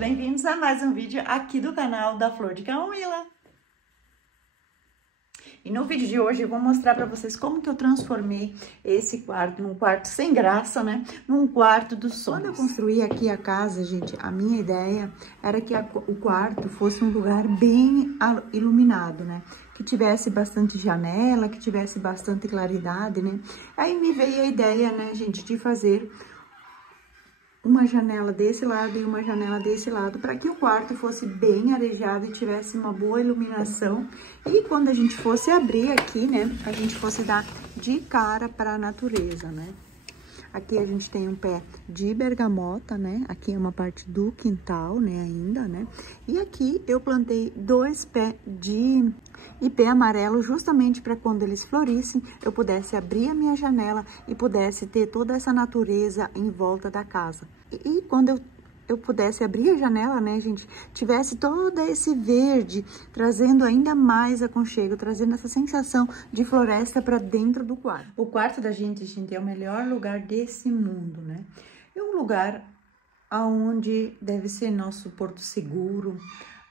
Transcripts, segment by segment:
bem-vindos a mais um vídeo aqui do canal da Flor de Camomila. E no vídeo de hoje eu vou mostrar pra vocês como que eu transformei esse quarto num quarto sem graça, né? Num quarto dos sonhos. Quando eu construí aqui a casa, gente, a minha ideia era que o quarto fosse um lugar bem iluminado, né? Que tivesse bastante janela, que tivesse bastante claridade, né? Aí me veio a ideia, né, gente, de fazer uma janela desse lado e uma janela desse lado, para que o quarto fosse bem arejado e tivesse uma boa iluminação. E quando a gente fosse abrir aqui, né, a gente fosse dar de cara para a natureza, né? Aqui a gente tem um pé de bergamota, né? Aqui é uma parte do quintal, né, ainda, né? E aqui eu plantei 2 pés de ipê amarelo, justamente para quando eles florissem, eu pudesse abrir a minha janela e pudesse ter toda essa natureza em volta da casa. E quando eu pudesse abrir a janela, né, gente, tivesse todo esse verde, trazendo ainda mais aconchego, trazendo essa sensação de floresta para dentro do quarto. O quarto da gente, é o melhor lugar desse mundo, né? É um lugar aonde deve ser nosso porto seguro,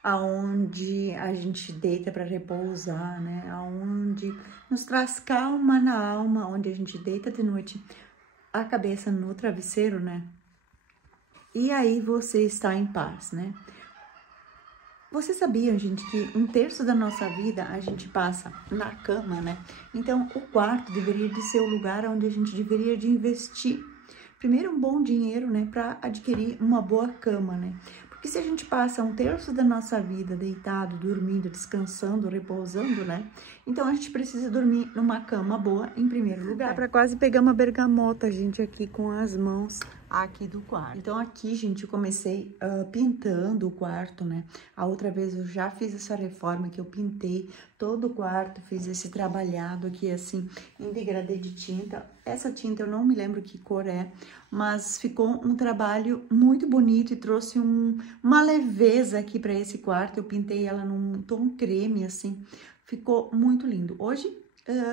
aonde a gente deita para repousar, né? Aonde nos traz calma na alma, onde a gente deita de noite a cabeça no travesseiro, né? E aí você está em paz, né? Vocês sabiam, gente, que 1/3 da nossa vida a gente passa na cama, né? Então, o quarto deveria de ser o lugar onde a gente deveria de investir, primeiro, um bom dinheiro, né? Para adquirir uma boa cama, né? Porque se a gente passa 1/3 da nossa vida deitado, dormindo, descansando, repousando, né? Então, a gente precisa dormir numa cama boa em primeiro lugar. Dá pra quase pegar uma bergamota, gente, aqui com as mãos aqui do quarto. Então, aqui, gente, eu comecei pintando o quarto, né? A outra vez eu já fiz essa reforma que eu pintei todo o quarto, fiz esse trabalhado aqui, assim, em degradê de tinta. Essa tinta eu não me lembro que cor é, mas ficou um trabalho muito bonito e trouxe uma leveza aqui para esse quarto. Eu pintei ela num tom creme, assim, ficou muito lindo. Hoje,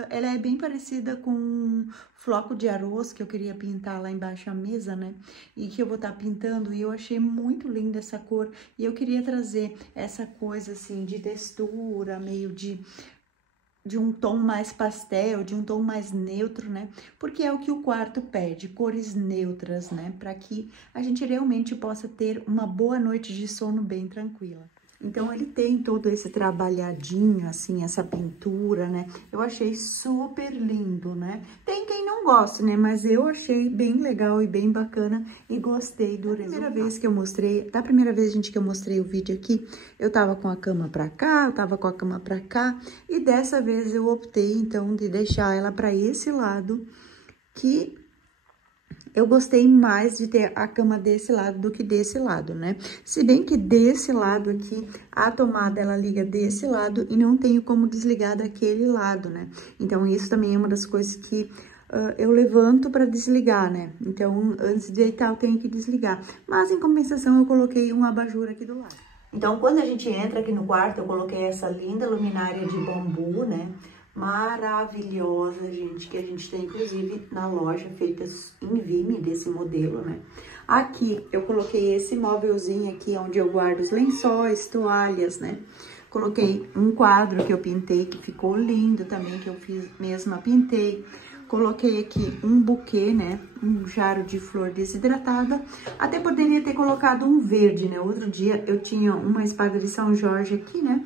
ela é bem parecida com um floco de arroz que eu queria pintar lá embaixo a mesa, né? E que eu vou estar pintando, e eu achei muito linda essa cor. E eu queria trazer essa coisa, assim, de textura, meio de um tom mais pastel, de um tom mais neutro, né? Porque é o que o quarto pede, cores neutras, né? Para que a gente realmente possa ter uma boa noite de sono bem tranquila. Então, ele tem todo esse trabalhadinho, assim, essa pintura, né? Eu achei super lindo, né? Tem quem não gosta, né? Mas eu achei bem legal e bem bacana e gostei do resultado. Da primeira vez, gente, que eu mostrei o vídeo aqui, eu tava com a cama pra cá, eu tava com a cama pra cá, e dessa vez eu optei, então, de deixar ela pra esse lado, que eu gostei mais de ter a cama desse lado do que desse lado, né? Se bem que desse lado aqui, a tomada, ela liga desse lado e não tenho como desligar daquele lado, né? Então, isso também é uma das coisas que eu levanto para desligar, né? Então, antes de deitar, eu tenho que desligar. Mas, em compensação, eu coloquei um abajur aqui do lado. Então, quando a gente entra aqui no quarto, eu coloquei essa linda luminária de bambu, né? Maravilhosa, gente, que a gente tem, inclusive, na loja, feitas em Vime, desse modelo, né? Aqui, eu coloquei esse móvelzinho aqui, onde eu guardo os lençóis, toalhas, né? Coloquei um quadro que eu pintei, que ficou lindo também, que eu fiz mesma, pintei. Coloquei aqui um buquê, né? Um jarro de flor desidratada. Até poderia ter colocado um verde, né? Outro dia eu tinha uma espada de São Jorge aqui, né?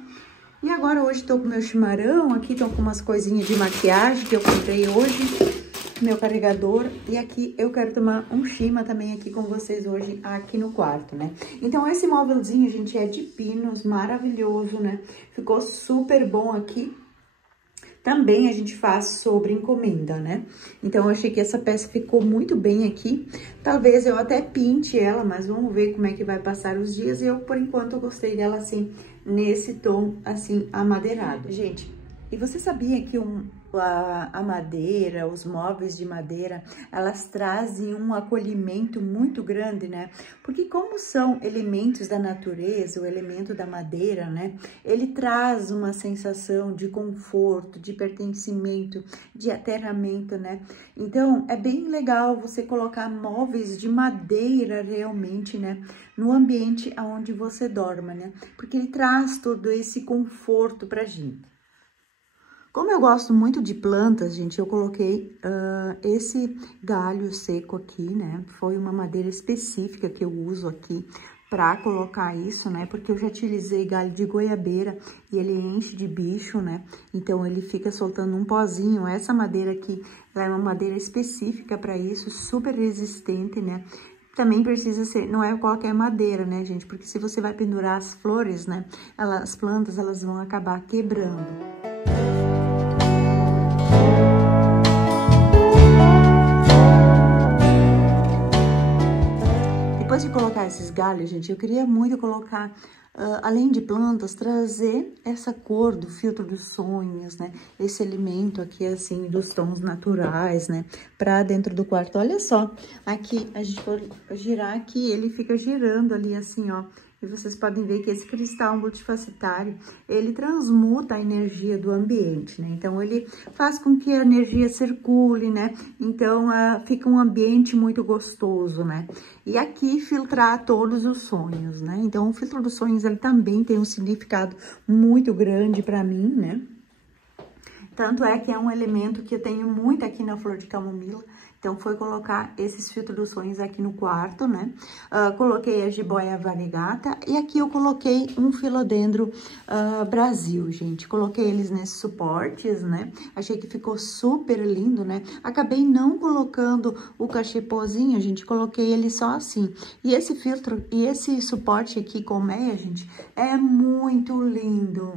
E agora, hoje, tô com meu chimarrão, aqui tô com umas coisinhas de maquiagem que eu comprei hoje, meu carregador, e aqui eu quero tomar um chima também aqui com vocês hoje, aqui no quarto, né? Então, esse móvelzinho, gente, é de pinos, maravilhoso, né? Ficou super bom aqui. Também a gente faz sobre encomenda, né? Então, eu achei que essa peça ficou muito bem aqui. Talvez eu até pinte ela, mas vamos ver como é que vai passar os dias. E eu, por enquanto, eu gostei dela, assim, nesse tom, assim, amadeirado. Gente, e você sabia que a madeira, os móveis de madeira, elas trazem um acolhimento muito grande, né? Porque como são elementos da natureza, o elemento da madeira, né? Ele traz uma sensação de conforto, de pertencimento, de aterramento, né? Então, é bem legal você colocar móveis de madeira realmente, né? No ambiente onde você dorme, né? Porque ele traz todo esse conforto pra gente. Como eu gosto muito de plantas, gente, eu coloquei esse galho seco aqui, né? Foi uma madeira específica que eu uso aqui pra colocar isso, né? Porque eu já utilizei galho de goiabeira e ele enche de bicho, né? Então, ele fica soltando um pozinho. Essa madeira aqui, ela é uma madeira específica para isso, super resistente, né? Também precisa ser, não é qualquer madeira, né, gente? Porque se você vai pendurar as flores, né? As plantas, elas vão acabar quebrando. Depois de colocar esses galhos, gente, eu queria muito colocar, além de plantas, trazer essa cor do filtro dos sonhos, né? Esse elemento aqui, assim, dos tons naturais, né? Pra dentro do quarto. Olha só, aqui, a gente pode girar aqui, ele fica girando ali, assim, ó. E vocês podem ver que esse cristal multifacetário, ele transmuta a energia do ambiente, né? Então, ele faz com que a energia circule, né? Então, fica um ambiente muito gostoso, né? E aqui, filtrar todos os sonhos, né? Então, o filtro dos sonhos, ele também tem um significado muito grande para mim, né? Tanto é que é um elemento que eu tenho muito aqui na flor de camomila. Então, foi colocar esses filtros dos sonhos aqui no quarto, né? Coloquei a jiboia variegata e aqui eu coloquei um filodendro Brasil, gente. Coloquei eles nesses suportes, né? Achei que ficou super lindo, né? Acabei não colocando o cachepôzinho, gente. Coloquei ele só assim. E esse filtro e esse suporte aqui com meia, gente, é muito lindo.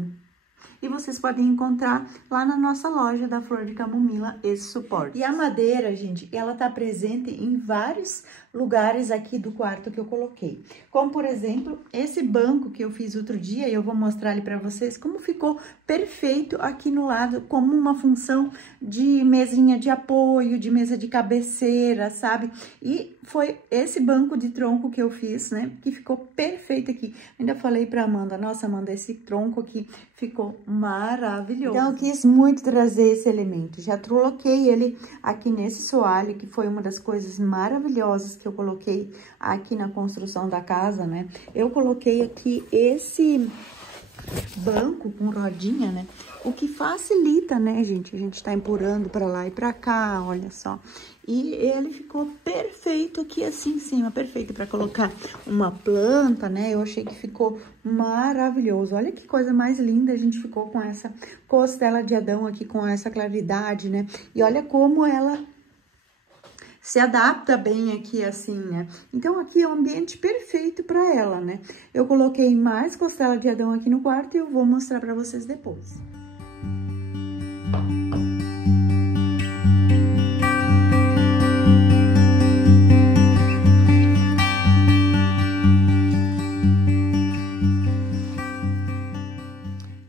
E vocês podem encontrar lá na nossa loja da Flor de Camomila esse suporte. E a madeira, gente, ela tá presente em vários lugares aqui do quarto que eu coloquei. Como, por exemplo, esse banco que eu fiz outro dia, e eu vou mostrar ele pra vocês, como ficou perfeito aqui no lado, como uma função de mesinha de apoio, de mesa de cabeceira, sabe? E foi esse banco de tronco que eu fiz, né, que ficou perfeito aqui. Ainda falei pra Amanda, nossa, Amanda, esse tronco aqui ficou maravilhoso. Então, eu quis muito trazer esse elemento. Já coloquei ele aqui nesse soalho, que foi uma das coisas maravilhosas que eu coloquei aqui na construção da casa, né? Eu coloquei aqui esse banco com rodinha, né? O que facilita, né, gente? A gente tá empurrando pra lá e pra cá, olha só. E ele ficou perfeito aqui assim em cima, perfeito para colocar uma planta, né? Eu achei que ficou maravilhoso. Olha que coisa mais linda a gente ficou com essa costela de Adão aqui, com essa claridade, né? E olha como ela se adapta bem aqui assim, né? Então, aqui é o ambiente perfeito para ela, né? Eu coloquei mais costela de Adão aqui no quarto e eu vou mostrar para vocês depois.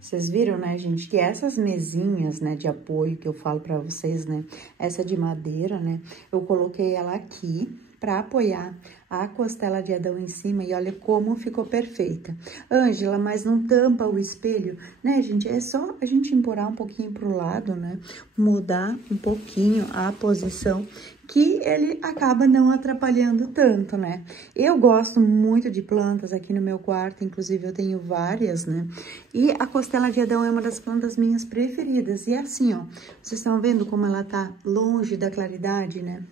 Vocês viram, né, gente, que essas mesinhas, né, de apoio que eu falo pra vocês, né, essa de madeira, né, eu coloquei ela aqui pra apoiar a costela de Adão em cima e olha como ficou perfeita. Ângela, mas não tampa o espelho, né, gente? É só a gente empurrar um pouquinho pro lado, né, mudar um pouquinho a posição que ele acaba não atrapalhando tanto, né? Eu gosto muito de plantas aqui no meu quarto, inclusive eu tenho várias, né? E a costela de Adão é uma das plantas minhas preferidas. E é assim, ó, vocês estão vendo como ela tá longe da claridade, né?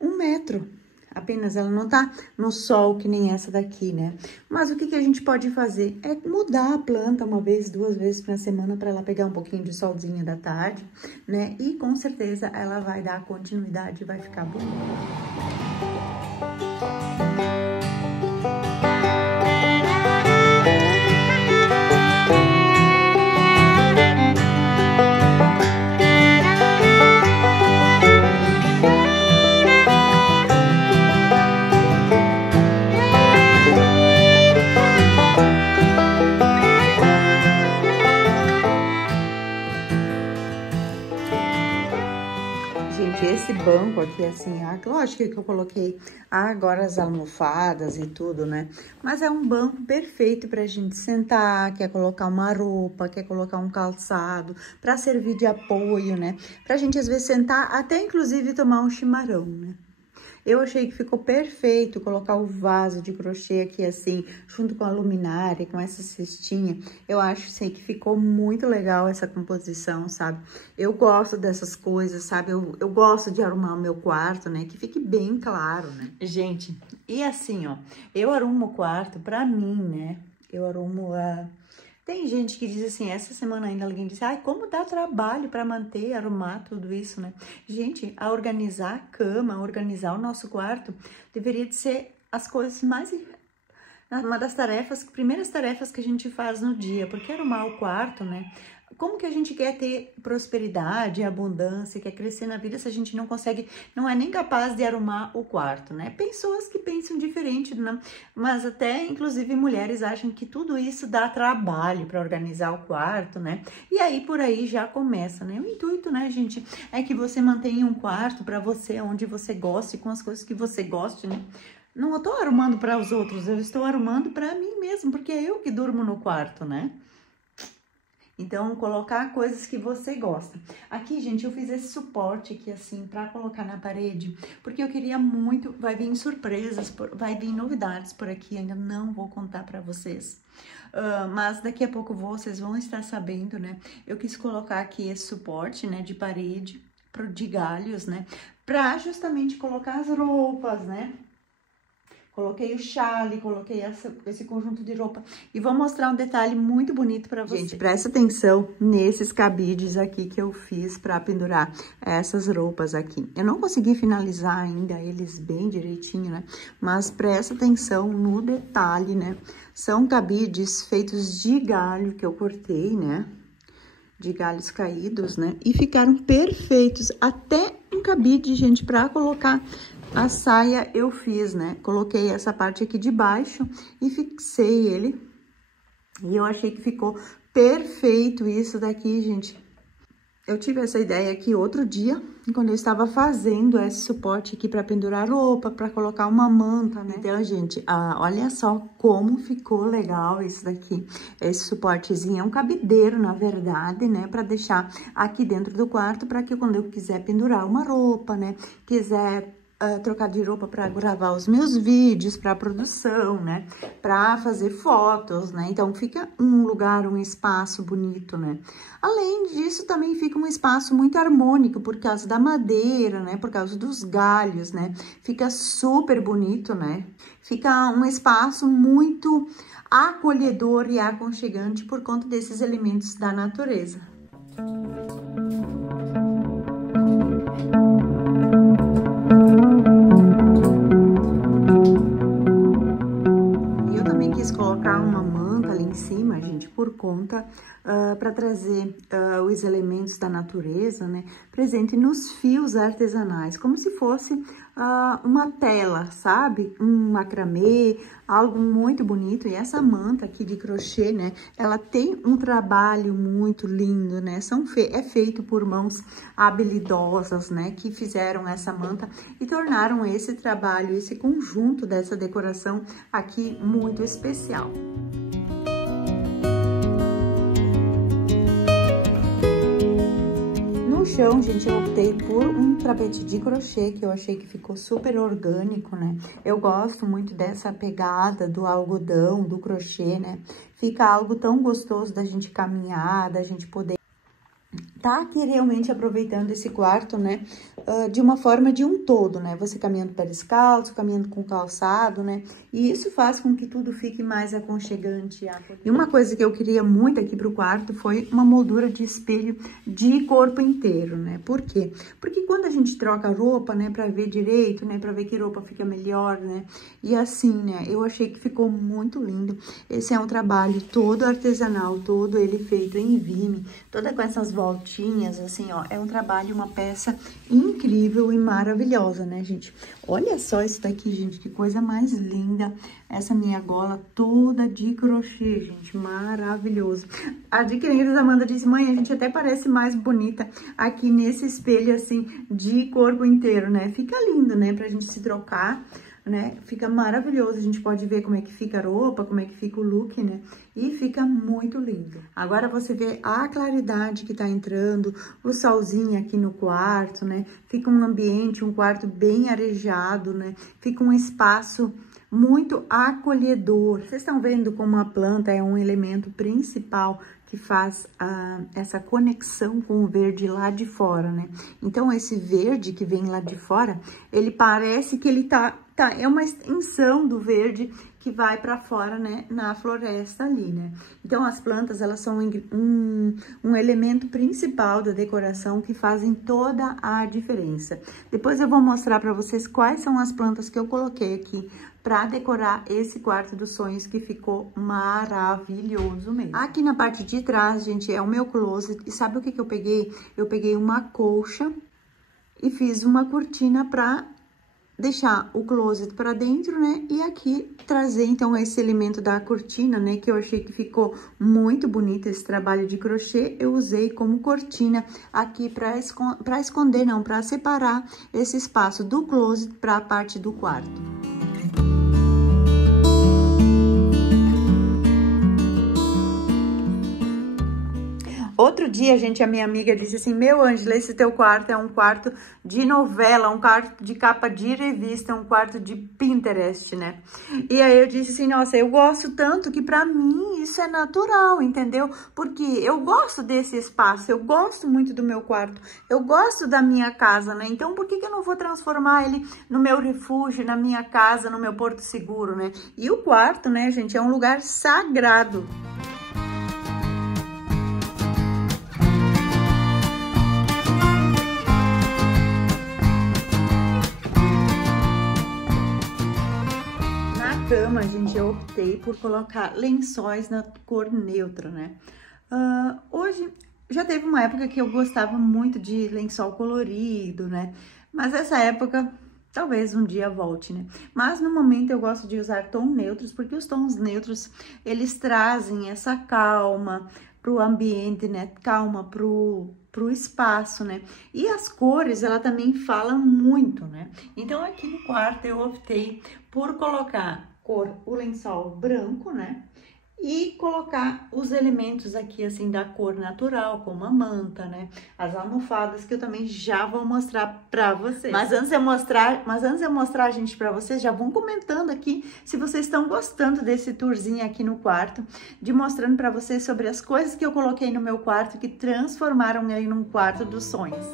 1 metro. Apenas ela não tá no sol que nem essa daqui, né? Mas o que a gente pode fazer? É mudar a planta 1 vez, 2 vezes na semana para ela pegar um pouquinho de solzinho da tarde, né? E com certeza ela vai dar continuidade e vai ficar bonita. banco aqui, assim, lógico que eu coloquei agora as almofadas e tudo, né? Mas é um banco perfeito pra gente sentar, quer colocar uma roupa, quer colocar um calçado, pra servir de apoio, né? Pra gente, às vezes, sentar, até inclusive tomar um chimarrão, né? Eu achei que ficou perfeito colocar o vaso de crochê aqui assim, junto com a luminária, com essa cestinha. Eu acho assim, que ficou muito legal essa composição, sabe? Eu gosto dessas coisas, sabe? Eu gosto de arrumar o meu quarto, né? Que fique bem claro, né? Gente, e assim, ó, eu arrumo o quarto pra mim, né? Eu arrumo Tem gente que diz assim, essa semana ainda alguém disse, ai, como dá trabalho para manter, arrumar tudo isso, né? Gente, a organizar a cama, a organizar o nosso quarto, deveria de ser as coisas mais... Uma das primeiras tarefas que a gente faz no dia, porque arrumar o quarto, né? Como que a gente quer ter prosperidade, abundância, quer crescer na vida se a gente não consegue, não é nem capaz de arrumar o quarto, né? Pessoas que pensam diferente, né? Mas até, inclusive, mulheres acham que tudo isso dá trabalho para organizar o quarto, né? E aí, por aí já começa, né? O intuito, né, gente, é que você mantenha um quarto para você, onde você goste, com as coisas que você goste, né? Não eu tô arrumando para os outros, eu estou arrumando para mim mesmo, porque é eu que durmo no quarto, né? Então, colocar coisas que você gosta. Aqui, gente, eu fiz esse suporte aqui, assim, pra colocar na parede, porque eu queria muito, vai vir surpresas, vai vir novidades por aqui, ainda não vou contar pra vocês. Mas daqui a pouco vocês vão estar sabendo, né? Eu quis colocar aqui esse suporte, né, de parede, de galhos, né, pra justamente colocar as roupas, né? Coloquei o chale, coloquei esse conjunto de roupa. E vou mostrar um detalhe muito bonito pra vocês. Gente, presta atenção nesses cabides aqui que eu fiz pra pendurar essas roupas aqui. Eu não consegui finalizar ainda eles bem direitinho, né? Mas presta atenção no detalhe, né? São cabides feitos de galho que eu cortei, né? De galhos caídos, né? E ficaram perfeitos. Até um cabide, gente, pra colocar... A saia eu fiz, né? Coloquei essa parte aqui de baixo e fixei ele. E eu achei que ficou perfeito isso daqui, gente. Eu tive essa ideia aqui outro dia, quando eu estava fazendo esse suporte aqui para pendurar roupa, para colocar uma manta, né? Então, gente, olha só como ficou legal isso daqui. Esse suportezinho é um cabideiro, na verdade, né? Para deixar aqui dentro do quarto, para que quando eu quiser pendurar uma roupa, né? Quiser... trocar de roupa para gravar os meus vídeos, para produção, né? Para fazer fotos, né? Então, fica um lugar, um espaço bonito, né? Além disso, também fica um espaço muito harmônico, por causa da madeira, né? Por causa dos galhos, né? Fica super bonito, né? Fica um espaço muito acolhedor e aconchegante por conta desses elementos da natureza. Colocar uma manta ali em cima, gente, por conta, para trazer os elementos da natureza, né, presente nos fios artesanais, como se fosse uma tela, sabe? Um macramê, algo muito bonito. E essa manta aqui de crochê, né, ela tem um trabalho muito lindo, né, é feito por mãos habilidosas, né, que fizeram essa manta e tornaram esse trabalho, esse conjunto dessa decoração aqui muito especial. No chão, gente, eu optei por um tapete de crochê, que eu achei que ficou super orgânico, né? Eu gosto muito dessa pegada do algodão, do crochê, né? Fica algo tão gostoso da gente caminhar, da gente poder tá aqui realmente aproveitando esse quarto, né, de uma forma de um todo, né, você caminhando pé descalço, caminhando com calçado, né, e isso faz com que tudo fique mais aconchegante. E uma coisa que eu queria muito aqui pro quarto foi uma moldura de espelho de corpo inteiro, né, por quê? Porque quando a gente troca roupa, né, pra ver direito, né, pra ver que roupa fica melhor, né, e assim, né, eu achei que ficou muito lindo. Esse é um trabalho todo artesanal, todo ele feito em Vime, toda com essas voltinhas, assim, ó, é um trabalho, uma peça incrível incrível e maravilhosa, né, gente? Olha só isso daqui, gente, que coisa mais linda. Essa minha gola toda de crochê, gente, maravilhoso. A querida Amanda disse, mãe, a gente até parece mais bonita aqui nesse espelho, assim, de corpo inteiro, né? Fica lindo, né, pra gente se trocar, né? Fica maravilhoso, a gente pode ver como é que fica a roupa, como é que fica o look, né? E fica muito lindo. Agora você vê a claridade que tá entrando, o solzinho aqui no quarto, né? Fica um ambiente, um quarto bem arejado, né? Fica um espaço muito acolhedor. Vocês estão vendo como a planta é um elemento principal que faz essa conexão com o verde lá de fora, né? Então, esse verde que vem lá de fora, ele parece que ele é uma extensão do verde que vai para fora, né, na floresta ali, né? Então, as plantas, elas são um elemento principal da decoração que fazem toda a diferença. Depois eu vou mostrar para vocês quais são as plantas que eu coloquei aqui para decorar esse quarto dos sonhos, que ficou maravilhoso mesmo. Aqui na parte de trás, gente, é o meu closet. E sabe o que eu peguei? Eu peguei uma colcha e fiz uma cortina para deixar o closet para dentro, né? E aqui trazer, então, esse elemento da cortina, né? Que eu achei que ficou muito bonito esse trabalho de crochê. Eu usei como cortina aqui para esconder, não, para separar esse espaço do closet para a parte do quarto. Outro dia, gente, a minha amiga disse assim, meu Ângela, esse teu quarto é um quarto de novela, um quarto de capa de revista, um quarto de Pinterest, né? E aí eu disse assim, nossa, eu gosto tanto que pra mim isso é natural, entendeu? Porque eu gosto desse espaço, eu gosto muito do meu quarto, eu gosto da minha casa, né? Então, por que eu não vou transformar ele no meu refúgio, na minha casa, no meu porto seguro, né? E o quarto, né, gente, é um lugar sagrado. Cama, gente, eu optei por colocar lençóis na cor neutra, né? Hoje, já teve uma época que eu gostava muito de lençol colorido, né? Mas essa época, talvez um dia volte, né? Mas no momento eu gosto de usar tons neutros, porque os tons neutros, eles trazem essa calma pro ambiente, né? Calma pro espaço, né? E as cores, ela também fala muito, né? Então, aqui no quarto eu optei por colocar o lençol branco, né? E colocar os elementos aqui, assim, da cor natural, como a manta, né? As almofadas, que eu também já vou mostrar pra vocês. Mas antes de eu mostrar, gente, pra vocês, já vão comentando aqui se vocês estão gostando desse tourzinho aqui no quarto, de mostrando pra vocês sobre as coisas que eu coloquei no meu quarto, que transformaram ele num quarto dos sonhos.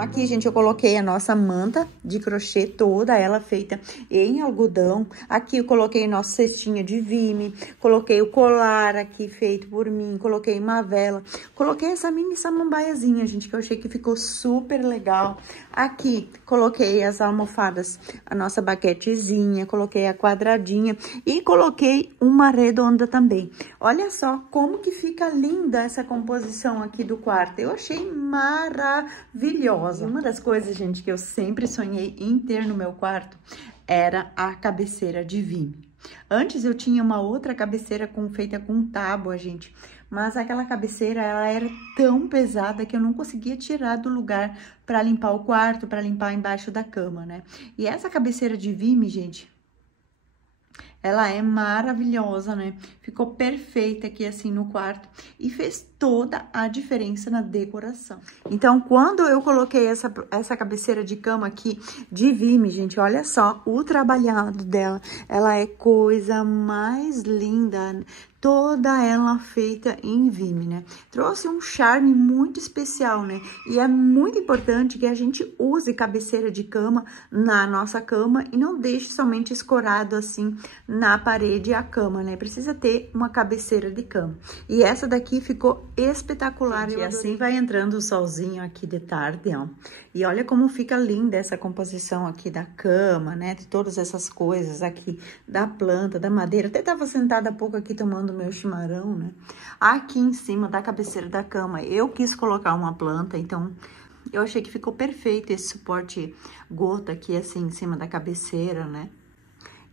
Aqui, gente, eu coloquei a nossa manta de crochê toda, ela feita em algodão. Aqui eu coloquei nossa cestinha de vime, coloquei o colar aqui feito por mim, coloquei uma vela, coloquei essa mini samambaiazinha, gente, que eu achei que ficou super legal. Aqui coloquei as almofadas, a nossa baquetezinha, coloquei a quadradinha e coloquei uma redonda também. Olha só como que fica linda essa composição aqui do quarto. Eu achei maravilhosa. Uma das coisas, gente, que eu sempre sonhei em ter no meu quarto era a cabeceira de vime. Antes eu tinha uma outra cabeceira feita com tábua, gente, mas aquela cabeceira, ela era tão pesada que eu não conseguia tirar do lugar para limpar o quarto, para limpar embaixo da cama, né? E essa cabeceira de vime, gente, ela é maravilhosa, né? Ficou perfeita aqui, assim, no quarto e fez toda a diferença na decoração. Então, quando eu coloquei essa cabeceira de cama aqui de vime, gente, olha só o trabalhado dela. Ela é coisa mais linda, toda ela feita em vime, né? Trouxe um charme muito especial, né? E é muito importante que a gente use cabeceira de cama na nossa cama e não deixe somente escorado assim na parede a cama, né? Precisa ter uma cabeceira de cama. E essa daqui ficou espetacular. E assim vai entrando o solzinho aqui de tarde, ó. E olha como fica linda essa composição aqui da cama, né? De todas essas coisas aqui, da planta, da madeira. Até tava sentada há pouco aqui tomando meu chimarrão, né? Aqui em cima da cabeceira da cama, eu quis colocar uma planta, então... eu achei que ficou perfeito esse suporte gota aqui, assim, em cima da cabeceira, né?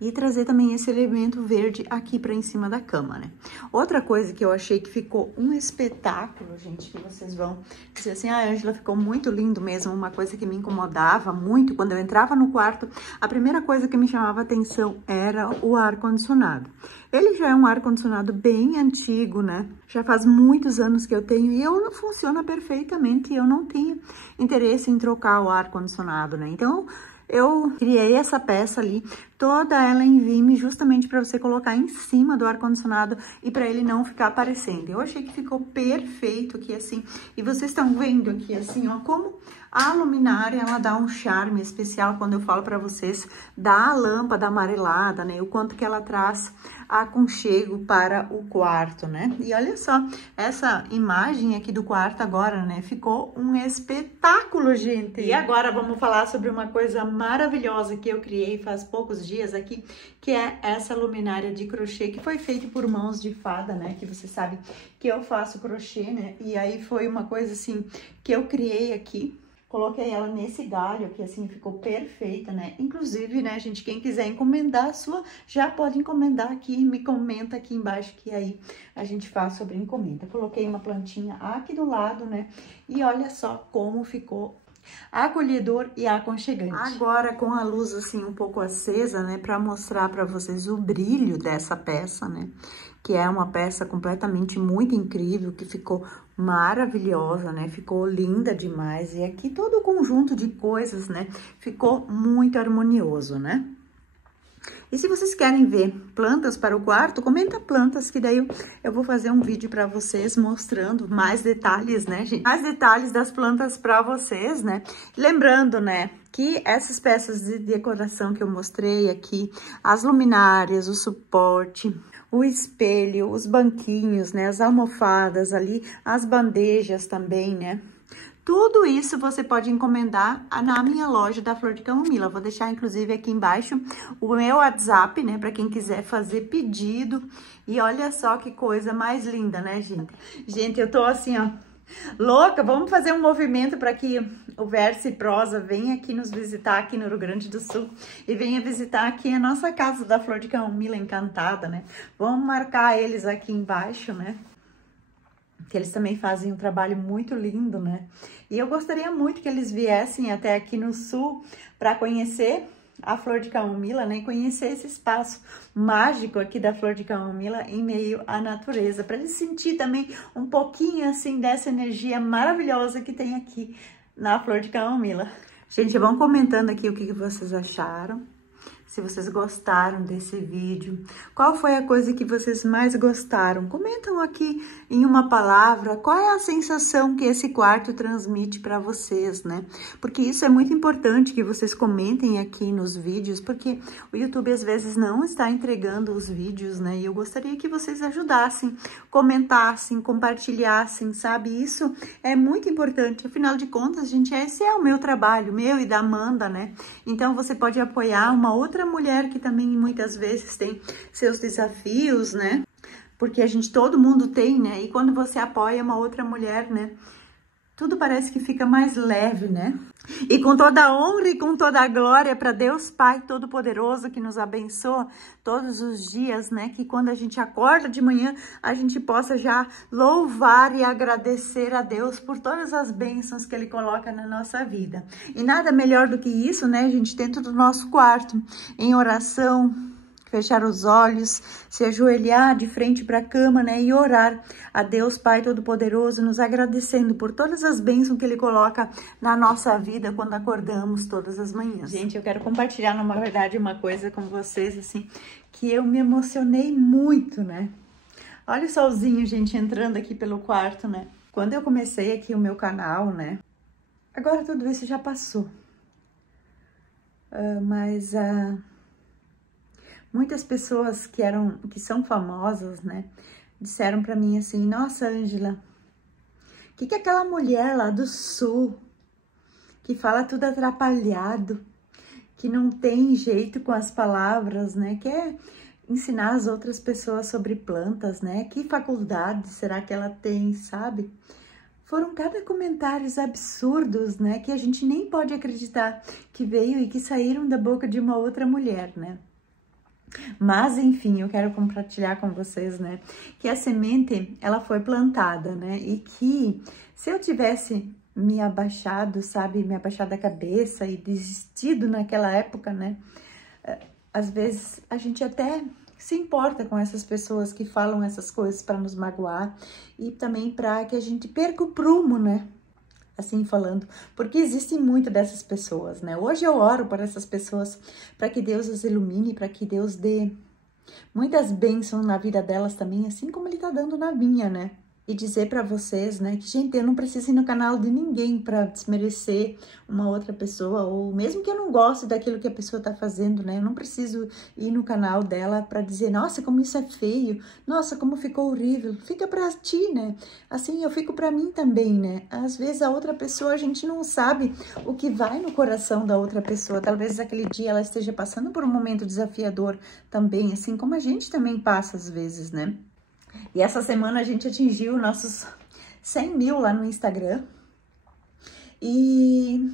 E trazer também esse elemento verde aqui pra em cima da cama, né? Outra coisa que eu achei que ficou um espetáculo, gente, que vocês vão dizer assim, ah, Ângela, ficou muito lindo mesmo, uma coisa que me incomodava muito quando eu entrava no quarto, a primeira coisa que me chamava atenção era o ar-condicionado. Ele já é um ar-condicionado bem antigo, né? Já faz muitos anos que eu tenho e não funciona perfeitamente e eu não tenho interesse em trocar o ar-condicionado, né? Então, eu criei essa peça ali, toda ela em Vime, justamente para você colocar em cima do ar-condicionado e para ele não ficar aparecendo. Eu achei que ficou perfeito aqui assim, e vocês estão vendo aqui assim, ó, como a luminária, ela dá um charme especial quando eu falo para vocês da lâmpada amarelada, né? O quanto que ela traz aconchego para o quarto, né? E olha só, essa imagem aqui do quarto agora, né? Ficou um espetáculo, gente! E agora vamos falar sobre uma coisa maravilhosa que eu criei faz poucos dias aqui, que é essa luminária de crochê, que foi feita por mãos de fada, né? Que você sabe que eu faço crochê, né? E aí foi uma coisa assim que eu criei aqui. Coloquei ela nesse galho aqui, assim, ficou perfeita, né? Inclusive, né, gente, quem quiser encomendar a sua, já pode encomendar aqui, me comenta aqui embaixo que aí a gente faz sobre encomenda. Coloquei uma plantinha aqui do lado, né? E olha só como ficou acolhedor e aconchegante. Agora, com a luz, assim, um pouco acesa, né, pra mostrar pra vocês o brilho dessa peça, né? Que é uma peça completamente muito incrível, que ficou maravilhosa, né? Ficou linda demais. E aqui todo o conjunto de coisas, né? Ficou muito harmonioso, né? E se vocês querem ver plantas para o quarto, comenta plantas, que daí eu vou fazer um vídeo para vocês mostrando mais detalhes, né, gente? Mais detalhes das plantas para vocês, né? Lembrando, né, que essas peças de decoração que eu mostrei aqui, as luminárias, o suporte, o espelho, os banquinhos, né, as almofadas ali, as bandejas também, né? Tudo isso você pode encomendar na minha loja da Flor de Camomila. Vou deixar, inclusive, aqui embaixo o meu WhatsApp, né? Para quem quiser fazer pedido. E olha só que coisa mais linda, né, gente? Gente, eu tô assim, ó, louca. Vamos fazer um movimento para que o Verso e Prosa venha aqui nos visitar aqui no Rio Grande do Sul. E venha visitar aqui a nossa casa da Flor de Camomila encantada, né? Vamos marcar eles aqui embaixo, né? Que eles também fazem um trabalho muito lindo, né? E eu gostaria muito que eles viessem até aqui no sul para conhecer a Flor de Camomila, né? Conhecer esse espaço mágico aqui da Flor de Camomila em meio à natureza, para eles sentir também um pouquinho assim dessa energia maravilhosa que tem aqui na Flor de Camomila. Gente, vão comentando aqui o que vocês acharam. Se vocês gostaram desse vídeo, qual foi a coisa que vocês mais gostaram? Comentam aqui em uma palavra, qual é a sensação que esse quarto transmite para vocês, né? Porque isso é muito importante que vocês comentem aqui nos vídeos, porque o YouTube às vezes não está entregando os vídeos, né? E eu gostaria que vocês ajudassem, comentassem, compartilhassem, sabe? Isso é muito importante, afinal de contas, gente, esse é o meu trabalho, meu e da Amanda, né? Então, você pode apoiar uma outra mulher que também muitas vezes tem seus desafios, né? Porque todo mundo tem, né? E quando você apoia uma outra mulher, né? Tudo parece que fica mais leve, né? E com toda a honra e com toda a glória para Deus Pai Todo-Poderoso, que nos abençoa todos os dias, né? Que quando a gente acorda de manhã, a gente possa já louvar e agradecer a Deus por todas as bênçãos que Ele coloca na nossa vida. E nada melhor do que isso, né, gente? Dentro do nosso quarto, em oração, fechar os olhos, se ajoelhar de frente para a cama, né, e orar a Deus Pai Todo-Poderoso, nos agradecendo por todas as bênçãos que Ele coloca na nossa vida quando acordamos todas as manhãs. Gente, eu quero compartilhar, na verdade, uma coisa com vocês, assim, que eu me emocionei muito, né? Olha o solzinho, gente, entrando aqui pelo quarto, né? Quando eu comecei aqui o meu canal, né? Agora tudo isso muitas pessoas que são famosas, né, disseram para mim assim, nossa, Ângela, o que aquela mulher lá do sul, que fala tudo atrapalhado, que não tem jeito com as palavras, né, quer ensinar as outras pessoas sobre plantas, né, que faculdade será que ela tem, sabe? Foram cada comentários absurdos, né, que a gente nem pode acreditar que veio e que saíram da boca de uma outra mulher, né? Mas, enfim, eu quero compartilhar com vocês, né, que a semente, ela foi plantada, né, e que se eu tivesse me abaixado, sabe, me abaixado a cabeça e desistido naquela época, né, às vezes a gente até se importa com essas pessoas que falam essas coisas para nos magoar e também para que a gente perca o prumo, né? Assim falando, porque existem muito dessas pessoas, né? Hoje eu oro por essas pessoas para que Deus as ilumine, para que Deus dê muitas bênçãos na vida delas também, assim como Ele tá dando na minha, né? E dizer para vocês, né, que, gente, eu não preciso ir no canal de ninguém para desmerecer uma outra pessoa, ou mesmo que eu não goste daquilo que a pessoa tá fazendo, né, eu não preciso ir no canal dela para dizer, nossa, como isso é feio, nossa, como ficou horrível, fica para ti, né, assim eu fico para mim também, né, às vezes a outra pessoa, a gente não sabe o que vai no coração da outra pessoa, talvez aquele dia ela esteja passando por um momento desafiador também, assim como a gente também passa às vezes, né. E essa semana a gente atingiu nossos 100 mil lá no Instagram. E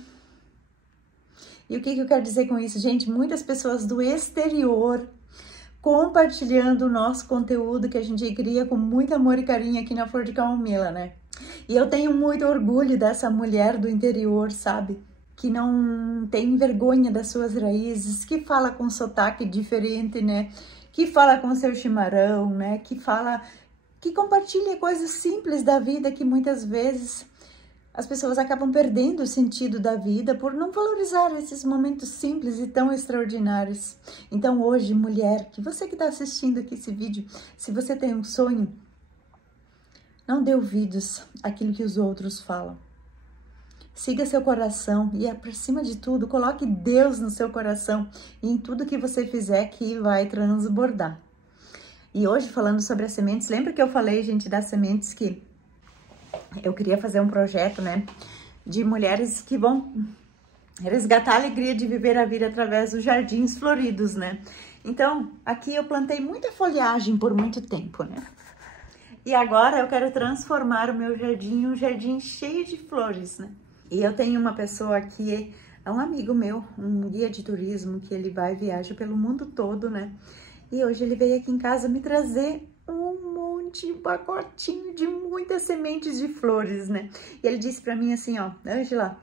o que eu quero dizer com isso? Gente, muitas pessoas do exterior compartilhando o nosso conteúdo que a gente cria com muito amor e carinho aqui na Flor de Camomila, né? E eu tenho muito orgulho dessa mulher do interior, sabe? Que não tem vergonha das suas raízes, que fala com sotaque diferente, né? Que fala com seu chimarrão, né? Que compartilha coisas simples da vida que muitas vezes as pessoas acabam perdendo o sentido da vida por não valorizar esses momentos simples e tão extraordinários. Então hoje, mulher, que você que está assistindo aqui esse vídeo, se você tem um sonho, não dê ouvidos àquilo que os outros falam. Siga seu coração e, por cima de tudo, coloque Deus no seu coração e em tudo que você fizer que vai transbordar. E hoje, falando sobre as sementes, lembra que eu falei, gente, das sementes que eu queria fazer um projeto, né, de mulheres que vão resgatar a alegria de viver a vida através dos jardins floridos, né? Então, aqui eu plantei muita folhagem por muito tempo, né? E agora eu quero transformar o meu jardim em um jardim cheio de flores, né? E eu tenho uma pessoa que é um amigo meu, um guia de turismo, que ele viaja pelo mundo todo, né? E hoje ele veio aqui em casa me trazer um pacotinho de muitas sementes de flores, né? E ele disse pra mim assim, ó, Ângela,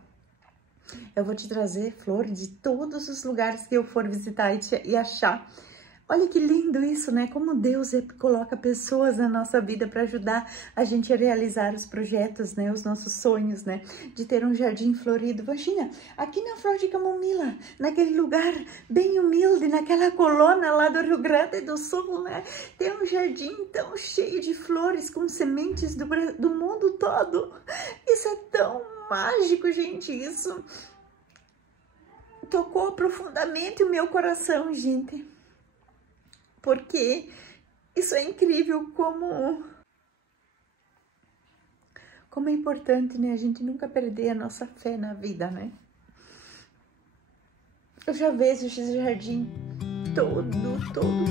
eu vou te trazer flores de todos os lugares que eu for visitar e achar. Olha que lindo isso, né? Como Deus coloca pessoas na nossa vida para ajudar a gente a realizar os projetos, né? Os nossos sonhos, né? De ter um jardim florido. Imagina, aqui na Flor de Camomila, naquele lugar bem humilde, naquela colônia lá do Rio Grande do Sul, né? Tem um jardim tão cheio de flores com sementes do mundo todo. Isso é tão mágico, gente. Isso tocou profundamente o meu coração, gente. Porque isso é incrível como é importante, né? A gente nunca perder a nossa fé na vida, né? Eu já vejo esse jardim todo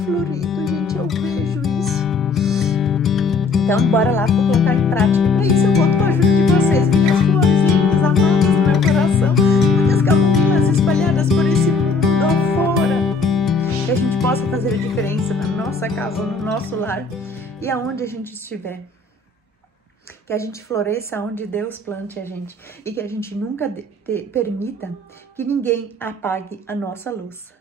florido, gente. Eu vejo isso. Então, bora lá para colocar em prática. Para isso, eu conto com a ajuda de vocês. Muitas flores lindas, amadas no meu coração. Muitas camomilas espalhadas por esse mundo afora. Que a gente possa fazer a diferença na nossa casa, no nosso lar e aonde a gente estiver. Que a gente floresça onde Deus plante a gente e que a gente nunca permita que ninguém apague a nossa luz.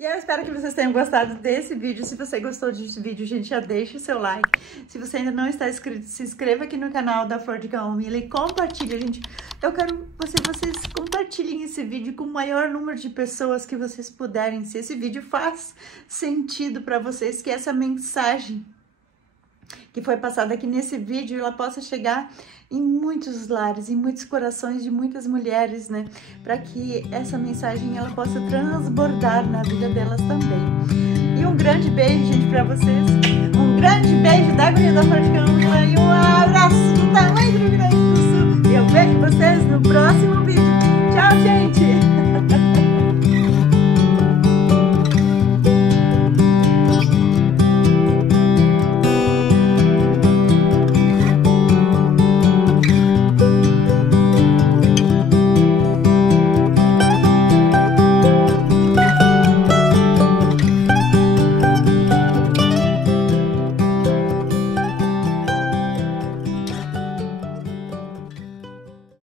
E eu espero que vocês tenham gostado desse vídeo. Se você gostou desse vídeo, gente, já deixa o seu like. Se você ainda não está inscrito, se inscreva aqui no canal da Flor de Camomila e compartilha, gente. Eu quero que vocês compartilhem esse vídeo com o maior número de pessoas que vocês puderem. Se esse vídeo faz sentido para vocês, que essa mensagem que foi passada aqui nesse vídeo, ela possa chegar em muitos lares, em muitos corações de muitas mulheres, né? Para que essa mensagem ela possa transbordar na vida delas também. E um grande beijo, gente, para vocês. Um grande beijo da Guria da Flor de Camomila e um abraço do tamanho do Rio Grande do Sul. E eu vejo vocês no próximo vídeo.